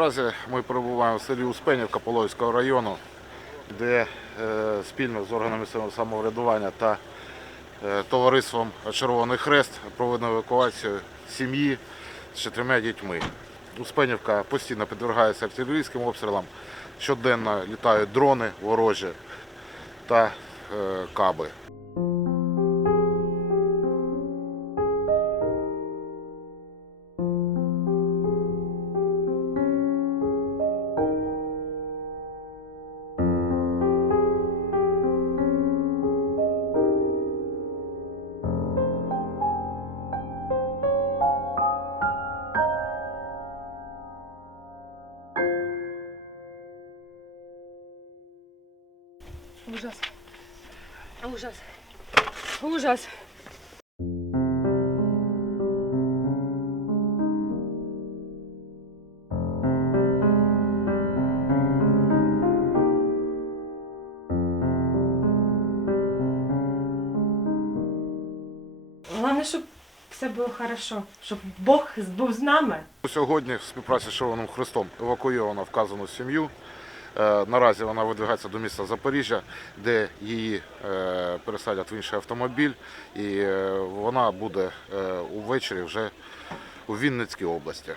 Наразі ми перебуваємо в селі Успенівка Полоївського району де е, спільно з органами самоврядування та е, товариством Червоний Хрест проведено евакуацію сім'ї з чотирма дітьми. Успенівка постійно підвергається артилерійським обстрілам. Щоденно літають дрони ворожі та е, каби. Ужас. Ужас. Ужас. Головне, щоб все було хорошо, щоб Бог був з нами. Сьогодні в співпраці з Червоним Хрестом евакуйовано вказану сім'ю. Е, Наразі вона видвигається до міста Запоріжжя, де її е, пересадять в інший автомобіль, і е, вона буде увечері вже у Вінницькій області.